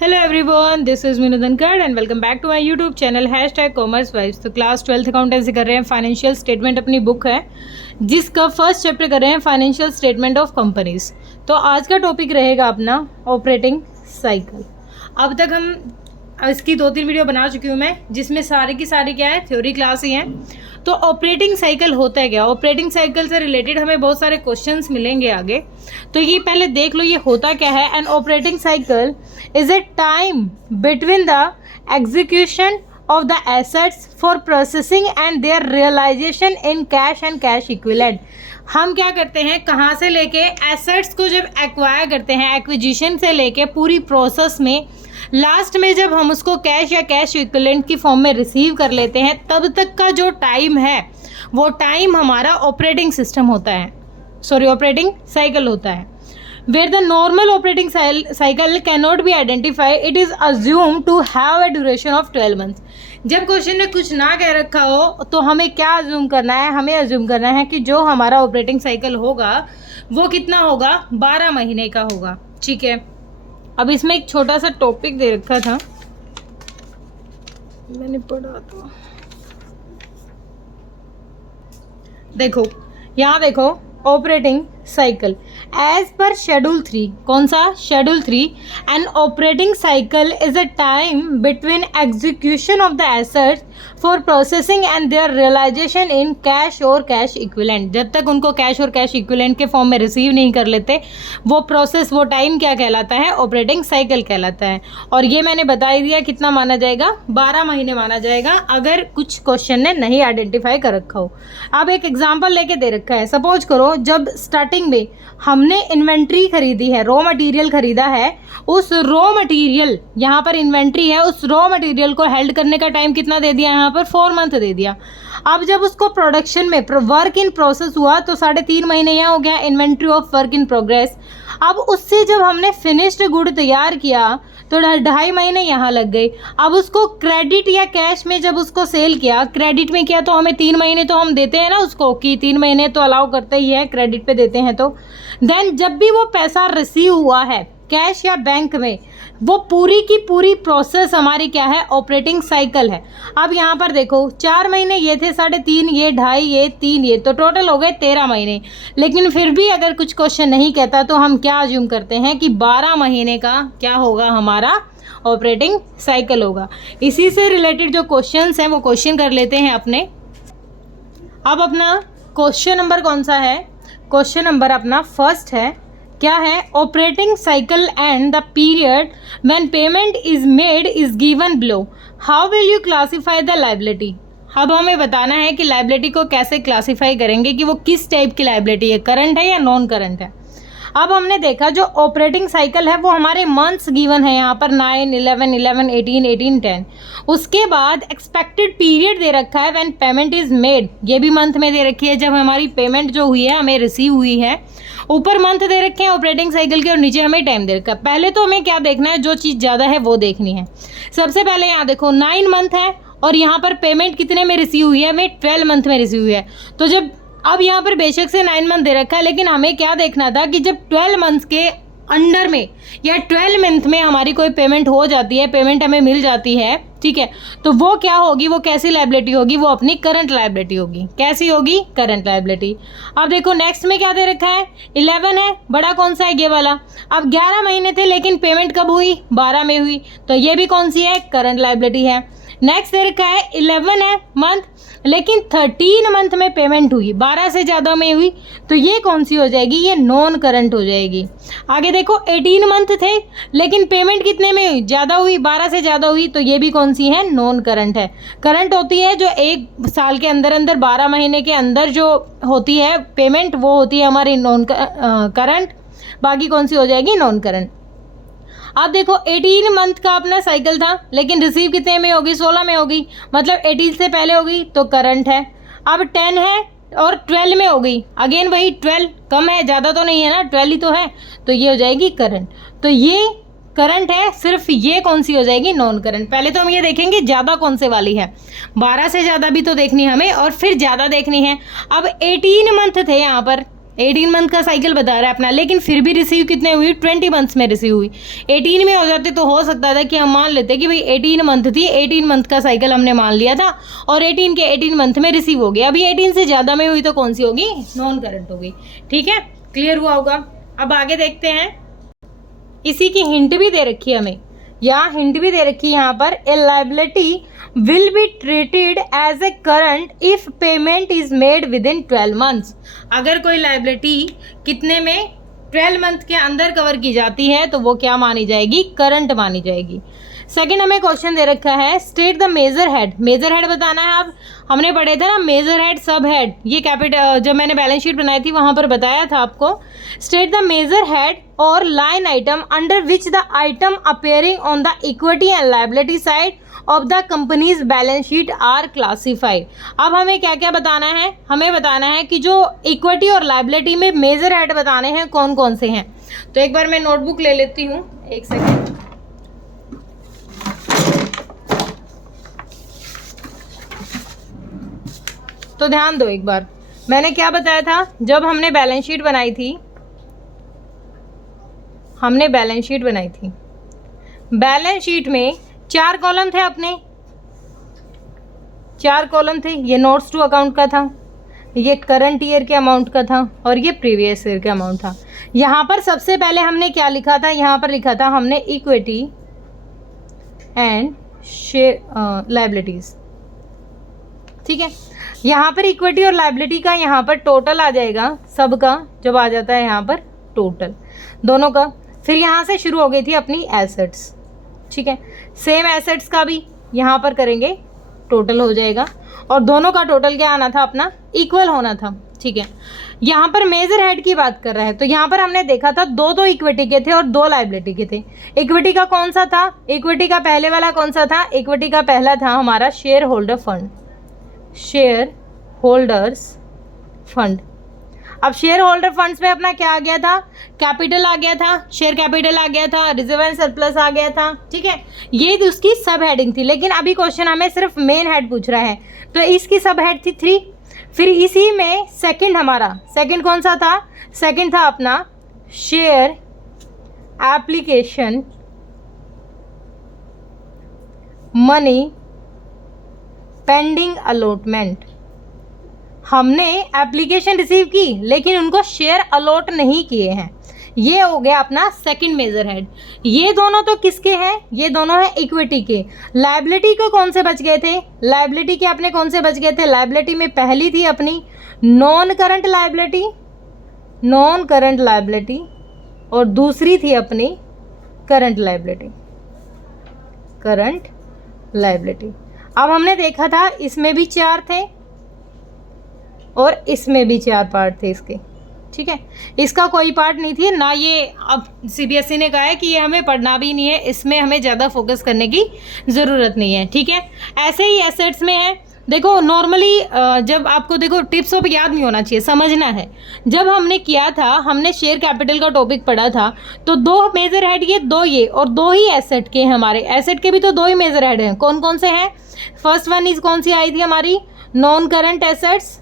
Hello everyone, this is Meenu Dhankhar and welcome back to my YouTube channel commerce vibes. तो class 12th accountancy कर रहे हैं। Financial statement अपनी book है जिसका फर्स्ट चैप्टर कर रहे हैं फाइनेंशियल स्टेटमेंट ऑफ कंपनीज। तो आज का टॉपिक रहेगा अपना ऑपरेटिंग साइकिल। अब तक हम इसकी 2-3 वीडियो बना चुकी हूँ मैं, जिसमें सारी की सारी क्या है, थ्योरी क्लास ही है। तो ऑपरेटिंग साइकिल होता है क्या, ऑपरेटिंग साइकिल से रिलेटेड हमें बहुत सारे क्वेश्चंस मिलेंगे आगे। तो ये पहले देख लो ये होता क्या है। An operating cycle is a time between the execution of the assets for processing and their realisation in cash and cash equivalent. हम क्या करते हैं, कहाँ से लेके एसेट्स को जब एक्वायर करते हैं, एक्विजिशन से लेके पूरी प्रोसेस में लास्ट में जब हम उसको कैश या कैश इक्विवेलेंट की फॉर्म में रिसीव कर लेते हैं, तब तक का जो टाइम है वो टाइम हमारा ऑपरेटिंग सिस्टम होता है, ऑपरेटिंग साइकिल होता है। Where the normal operating cycle can not be identify, it is assume to have a duration of 12 months. जब क्वेश्चन ने कुछ ना कह रखा हो तो हमें क्या अज्यूम करना है, हमें अज्यूम करना है कि जो हमारा ऑपरेटिंग साइकिल होगा वो कितना होगा, 12 महीने का होगा। ठीक है, अब इसमें एक छोटा सा टॉपिक दे रखा था, मैंने पढ़ा था। देखो यहाँ देखो, ऑपरेटिंग साइकिल एज पर शेड्यूल 3। कौन सा, schedule 3। An operating cycle is a time between execution of the assets for processing and their realisation in cash और कैश इक्विवेलेंट। जब तक उनको कैश और कैश इक्विवेलेंट के फॉर्म में रिसीव नहीं कर लेते, वो प्रोसेस, वो टाइम क्या कहलाता है, ऑपरेटिंग साइकिल कहलाता है। और ये मैंने बता ही दिया कितना माना जाएगा, 12 महीने माना जाएगा, अगर कुछ क्वेश्चन ने नहीं आइडेंटिफाई कर रखा हो। अब एक एग्जाम्पल लेके दे रखा है। सपोज करो जब स्टार्टिंग में हमने इन्वेंट्री खरीदी है, रॉ मटेरियल खरीदा है, उस रॉ मटेरियल, यहाँ पर इन्वेंट्री है, उस रॉ मटेरियल को हेल्ड करने का टाइम कितना दे दिया, यहाँ पर 4 मंथ दे दिया। अब जब उसको प्रोडक्शन में वर्क इन प्रोसेस हुआ तो 3.5 महीने यहाँ हो गया, inventory of work in progress. अब उससे जब हमने फिनिश्ड गुड तैयार किया तो 2.5 महीने यहाँ लग गई। अब उसको क्रेडिट या कैश में जब उसको सेल किया, क्रेडिट में किया तो हमें 3 महीने तो हम देते हैं ना उसको, कि 3 महीने तो अलाउ करते ही है, क्रेडिट पे देते हैं। तो देन जब भी वो पैसा रिसीव हुआ है कैश या बैंक में, वो पूरी की पूरी प्रोसेस हमारी क्या है, ऑपरेटिंग साइकिल है। अब यहाँ पर देखो 4 महीने ये थे, 3.5 ये, 2.5 ये, 3 ये, तो टोटल हो गए 13 महीने। लेकिन फिर भी अगर कुछ क्वेश्चन नहीं कहता तो हम क्या अज्यूम करते हैं कि 12 महीने का क्या होगा, हमारा ऑपरेटिंग साइकिल होगा। इसी से रिलेटेड जो क्वेश्चंस हैं वो क्वेश्चन कर लेते हैं अपने। अब अपना क्वेश्चन नंबर कौन सा है, क्वेश्चन नंबर अपना फर्स्ट है, क्या है, operating cycle and the period when payment is made is given below, how will you classify the liability. अब हमें बताना है कि लायबिलिटी को कैसे क्लासीफाई करेंगे, कि वो किस टाइप की लायबिलिटी है, करंट है या नॉन करंट है। अब हमने देखा जो ऑपरेटिंग साइकिल है वो हमारे मंथ्स गिवन है यहाँ पर 9, 11, 11, 18, 18, 10। उसके बाद एक्सपेक्टेड पीरियड दे रखा है व्हेन पेमेंट इज मेड, ये भी मंथ में दे रखी है, जब हमारी पेमेंट जो हुई है हमें रिसीव हुई है। ऊपर मंथ दे रखे हैं ऑपरेटिंग साइकिल के और नीचे हमें टाइम दे रखा है। पहले तो हमें क्या देखना है, जो चीज़ ज़्यादा है वो देखनी है। सबसे पहले यहाँ देखो 9 मंथ है और यहाँ पर पेमेंट कितने में रिसीव हुई है, हमें 12 मंथ में रिसीव हुई है। तो जब अब यहाँ पर बेशक से 9 मंथ दे रखा है, लेकिन हमें क्या देखना था कि जब 12 मंथ के अंडर में या 12 मंथ में हमारी कोई पेमेंट हो जाती है, पेमेंट हमें मिल जाती है, ठीक है, तो वो क्या होगी, वो कैसी लायबिलिटी होगी, वो अपनी करंट लायबिलिटी होगी। कैसी होगी, करंट लायबिलिटी। अब देखो नेक्स्ट में क्या दे रखा है, 11 है, बड़ा कौन सा है, ये वाला। अब 11 महीने थे लेकिन पेमेंट कब हुई, 12 में हुई, तो ये भी कौन सी है, करंट लायबिलिटी है। नेक्स्ट दे रखा है 11 है मंथ, लेकिन 13 मंथ में पेमेंट हुई, 12 से ज़्यादा में हुई, तो ये कौन सी हो जाएगी, ये नॉन करंट हो जाएगी। आगे देखो 18 मंथ थे लेकिन पेमेंट कितने में हुई, ज़्यादा हुई, 12 से ज़्यादा हुई, तो ये भी कौन सी है, नॉन करंट है। करंट होती है जो 1 साल के अंदर अंदर 12 महीने के अंदर जो होती है पेमेंट, वो होती है हमारी नॉन करंट। बाकी कौन सी हो जाएगी, नॉन करंट। अब देखो 18 मंथ का अपना साइकिल था लेकिन रिसीव कितने में होगी, 16 में होगी, मतलब 18 से पहले होगी तो करंट है। अब 10 है और 12 में हो गई, अगेन वही 12, कम है, ज़्यादा तो नहीं है ना, 12 ही तो है, तो ये हो जाएगी करंट। तो ये करंट है, सिर्फ ये कौन सी हो जाएगी, नॉन करंट। पहले तो हम ये देखेंगे ज़्यादा कौन से वाली है, 12 से ज़्यादा भी तो देखनी हमें और फिर ज़्यादा देखनी है। अब 18 मंथ थे यहाँ पर, 18 मंथ का साइकिल बता रहा है अपना, लेकिन फिर भी रिसीव कितने हुई, 20 मंथ्स में रिसीव हुई। 18 में हो जाते तो हो सकता था कि हम मान लेते कि भाई 18 मंथ थी, 18 मंथ का साइकिल हमने मान लिया था और 18 के 18 मंथ में रिसीव हो गया। अभी 18 से ज़्यादा में हुई तो कौन सी होगी, नॉन करंट होगी। ठीक है, क्लियर हुआ होगा। अब आगे देखते हैं, इसी की हिंट भी दे रखी है हमें, यहाँ हिंट भी दे रखी है यहाँ पर, a liability will be treated as a current if payment is made within 12 months. अगर कोई लाइबिलिटी कितने में, 12 मंथ के अंदर कवर की जाती है तो वो क्या मानी जाएगी, करंट मानी जाएगी। सेकंड हमें क्वेश्चन दे रखा है, state the major head. Major head बताना है। अब हमने पढ़े थे ना मेजर हेड, सब हेड, ये कैपिटल जब मैंने बैलेंस शीट बनाई थी वहां पर बताया था आपको। स्टेट द मेजर हेड और line item under which the item appearing on the equity and liability side of the company's balance sheet are classified. अब हमें क्या क्या बताना है, हमें बताना है कि जो इक्विटी और लायबिलिटी में मेजर हेड बताने हैं कौन कौन से हैं। तो एक बार मैं नोटबुक ले लेती हूँ, एक सेकेंड। तो ध्यान दो एक बार, मैंने क्या बताया था, जब हमने बैलेंस शीट बनाई थी, हमने बैलेंस शीट बनाई थी, बैलेंस शीट में 4 कॉलम थे अपने, 4 कॉलम थे। ये नोट्स टू अकाउंट का था, ये करंट ईयर के अमाउंट का था और ये प्रीवियस ईयर का अमाउंट था। यहाँ पर सबसे पहले हमने क्या लिखा था, यहाँ पर लिखा था हमने इक्विटी एंड शेयर लायबिलिटीज। ठीक है, यहाँ पर इक्विटी और लायबिलिटी का यहाँ पर टोटल आ जाएगा सबका, जब आ जाता है यहाँ पर टोटल दोनों का। फिर यहाँ से शुरू हो गई थी अपनी एसेट्स। ठीक है, सेम एसेट्स का भी यहाँ पर करेंगे, टोटल हो जाएगा और दोनों का टोटल क्या आना था अपना, इक्वल होना था। ठीक है, यहाँ पर मेजर हेड की बात कर रहा है तो यहाँ पर हमने देखा था 2 इक्विटी के थे और 2 लायबिलिटी के थे। इक्विटी का कौन सा था, इक्विटी का पहले वाला कौन सा था, इक्विटी का पहला था हमारा share holder fund, share holders fund. अब शेयर होल्डर फंड्स में अपना क्या आ गया था, कैपिटल आ गया था, शेयर कैपिटल आ गया था, रिजर्व एंड सरप्लस आ गया था। ठीक है, ये उसकी सब हेडिंग थी, लेकिन अभी क्वेश्चन हमें सिर्फ मेन हेड पूछ रहा है तो इसकी सब हेड थी 3। फिर इसी में सेकंड हमारा, सेकंड कौन सा था, सेकंड था अपना share application money pending allotment. हमने एप्लीकेशन रिसीव की लेकिन उनको शेयर अलॉट नहीं किए हैं, ये हो गया अपना सेकंड मेजर हेड। ये दोनों तो किसके हैं, ये दोनों हैं इक्विटी के। लायबिलिटी को कौन से बच गए थे, लायबिलिटी के अपने कौन से बच गए थे, लायबिलिटी में पहली थी अपनी non current liability, non current liability, और दूसरी थी अपनी करंट लायबिलिटी, करंट लायबिलिटी। अब हमने देखा था इसमें भी 4 थे और इसमें भी 4 पार्ट थे इसके। ठीक है, इसका कोई पार्ट नहीं थी ना, ये अब सीबीएसई ने कहा है कि ये हमें पढ़ना भी नहीं है, इसमें हमें ज़्यादा फोकस करने की ज़रूरत नहीं है। ठीक है, ऐसे ही एसेट्स में है। देखो नॉर्मली जब आपको देखो टिप्स ऑफ याद नहीं होना चाहिए, समझना है। जब हमने किया था, हमने शेयर कैपिटल का टॉपिक पढ़ा था तो 2 मेजर हेड ये 2 ये और 2 ही एसेट के हैं हमारे। एसेट के भी तो 2 ही मेजर हेड हैं, कौन कौन से हैं। फर्स्ट वन इज कौन सी आई थी हमारी, non current assets,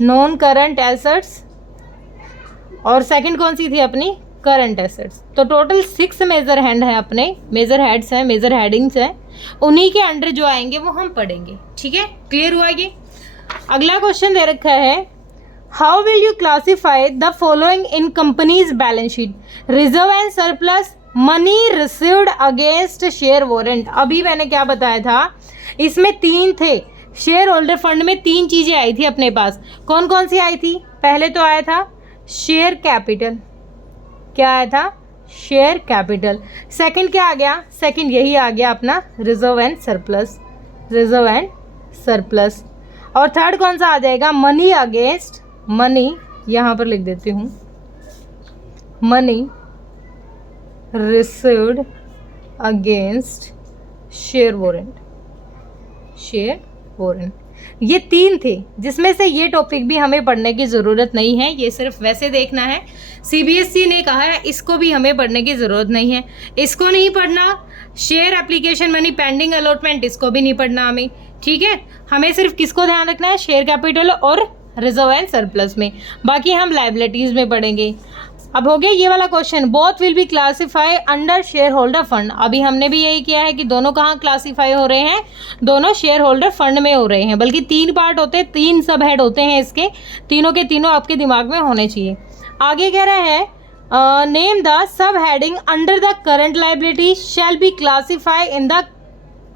non current assets, और सेकंड कौन सी थी अपनी करंट एसेट्स। तो टोटल 6 मेजर हेड हैं अपने, मेजर हेड्स हैं, मेजर हेडिंग्स हैं, उन्हीं के अंडर जो आएंगे वो हम पढ़ेंगे। ठीक है, क्लियर हुआ ये। अगला क्वेश्चन दे रखा है, how will you classify the following in companies balance sheet, reserve and surplus, money received against share warrant. अभी मैंने क्या बताया था, इसमें 3 थे, शेयर होल्डर फंड में 3 चीज़ें आई थी अपने पास। कौन कौन सी आई थी, पहले तो आया था शेयर कैपिटल, क्या आया था, शेयर कैपिटल। सेकंड क्या आ गया, सेकंड यही आ गया अपना reserve and surplus, reserve and surplus. और थर्ड कौन सा आ जाएगा, मनी अगेंस्ट, मनी यहाँ पर लिख देती हूँ, money received against share warrant, share warrant. ये 3 थे जिसमें से ये टॉपिक भी हमें पढ़ने की ज़रूरत नहीं है, ये सिर्फ वैसे देखना है। सीबीएसई ने कहा है इसको भी हमें पढ़ने की ज़रूरत नहीं है, इसको नहीं पढ़ना। Share application money pending allotment, इसको भी नहीं पढ़ना हमें। ठीक है, हमें सिर्फ किसको ध्यान रखना है, शेयर कैपिटल और रिजर्व एंड सरप्लस में, बाकी हम लाइबिलिटीज़ में पढ़ेंगे। अब हो गया ये वाला question, both will be classify under share holder fund. अभी हमने भी यही किया है कि दोनों कहाँ क्लासीफाई हो रहे हैं, दोनों शेयर होल्डर फंड में हो रहे हैं, बल्कि 3 पार्ट होते हैं, 3 सब हेड होते हैं इसके, तीनों के तीनों आपके दिमाग में होने चाहिए। आगे कह रहा है name the sub heading under the current liability shall be classify in the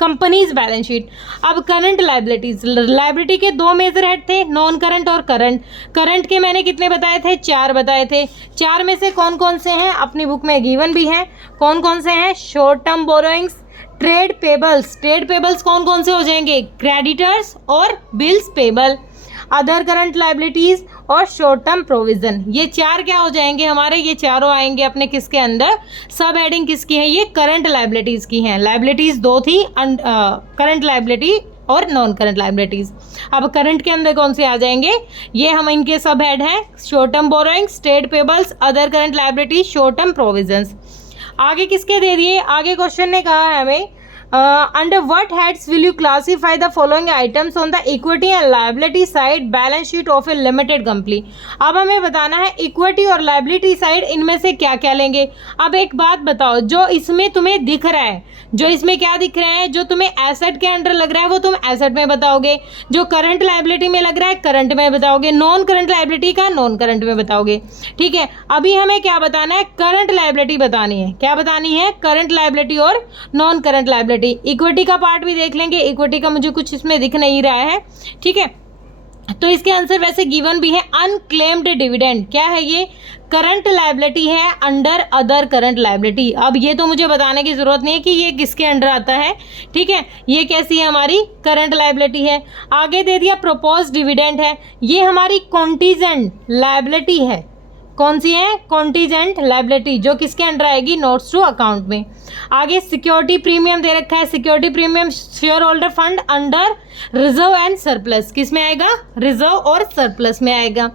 company's balance sheet. अब करंट लाइबिलिटीज, लाइबिलिटी के 2 मेजर हेड थे, नॉन करंट और करंट। करंट के मैंने कितने बताए थे, 4 बताए थे। 4 में से कौन कौन से हैं अपनी बुक में गिवन भी हैं, कौन कौन से हैं, short term borrowings, trade payables. Trade payables कौन कौन से हो जाएंगे, क्रेडिटर्स और bills payable, other current liabilities और शॉर्ट टर्म प्रोविजन। ये 4 क्या हो जाएंगे हमारे, ये चारों आएंगे अपने किसके अंदर, सब हेडिंग किसकी है, ये करंट लाइबिलिटीज की हैं। लाइबिलिटीज 2 थी, करंट लाइबिलिटी और नॉन करंट लाइबिलिटीज। अब करंट के अंदर कौन से आ जाएंगे, ये हम इनके सब हेड हैं, short term borrowings, trade payables, other current liability, short term provisions. आगे किसके दे दिए, आगे क्वेश्चन ने कहा है हमें under what heads will you classify the following items on the equity and liability side balance sheet of a limited company। अब हमें बताना है इक्विटी और लाइबिलिटी साइड इनमें से क्या क्या लेंगे। अब एक बात बताओ, जो इसमें तुम्हें दिख रहा है, जो इसमें क्या दिख रहा है, जो तुम्हें एसेट के अंडर लग रहा है वो तुम एसेट में बताओगे, जो करंट लाइबिलिटी में लग रहा है करंट में बताओगे, नॉन करंट लाइबिलिटी का नॉन करंट में बताओगे। ठीक है, अभी हमें क्या बताना है, करंट लाइबिलिटी बतानी है। क्या बतानी है, करंट लाइबिलिटी और नॉन करंट लाइबिलिटी। इक्विटी का पार्ट भी देख लेंगे, इक्विटी का मुझे कुछ इसमें दिख नहीं रहा है। ठीक है, तो इसके आंसर वैसे गिवन भी है, अनक्लेम्ड डिविडेंड। क्या है ये, करंट लाइबिलिटी है अंडर अदर करंट लाइबिलिटी। अब ये तो मुझे बताने की जरूरत नहीं है कि ये किसके अंडर आता है। ठीक है, ये कैसी है, हमारी करंट लाइबिलिटी है। आगे दे दिया प्रपोज डिविडेंड है, ये हमारी कॉन्टीजेंट लाइबिलिटी है। कौन सी है, कॉन्टीजेंट लाइबिलिटी, जो किसके अंडर आएगी, नोट्स टू अकाउंट में। आगे सिक्योरिटी प्रीमियम दे रखा है, security premium share holder fund under reserve and surplus, किस में आएगा, रिजर्व और सरप्लस में आएगा।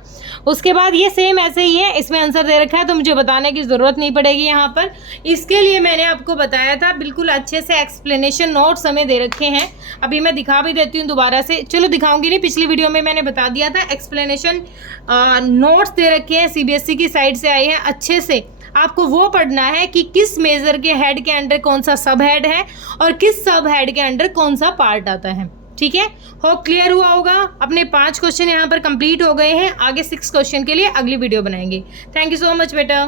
उसके बाद ये सेम ऐसे ही है, इसमें आंसर दे रखा है तो मुझे बताने की ज़रूरत नहीं पड़ेगी यहाँ पर। इसके लिए मैंने आपको बताया था, बिल्कुल अच्छे से एक्सप्लेनेशन नोट्स हमें दे रखे हैं। अभी मैं दिखा भी देती हूँ दोबारा से, चलो दिखाऊंगी नहीं, पिछली वीडियो में मैंने बता दिया था। एक्सप्लेनेशन नोट्स दे रखे हैं, CBSE की साइड से आए हैं, अच्छे से आपको वो पढ़ना है कि किस मेजर के हेड के अंडर कौन सा सब हेड है और किस सब हेड के अंडर कौन सा पार्ट आता है। ठीक है, होप क्लियर हुआ होगा। अपने 5 क्वेश्चन यहाँ पर कंप्लीट हो गए हैं, आगे 6 क्वेश्चन के लिए अगली वीडियो बनाएंगे। थैंक यू सो मच बेटा।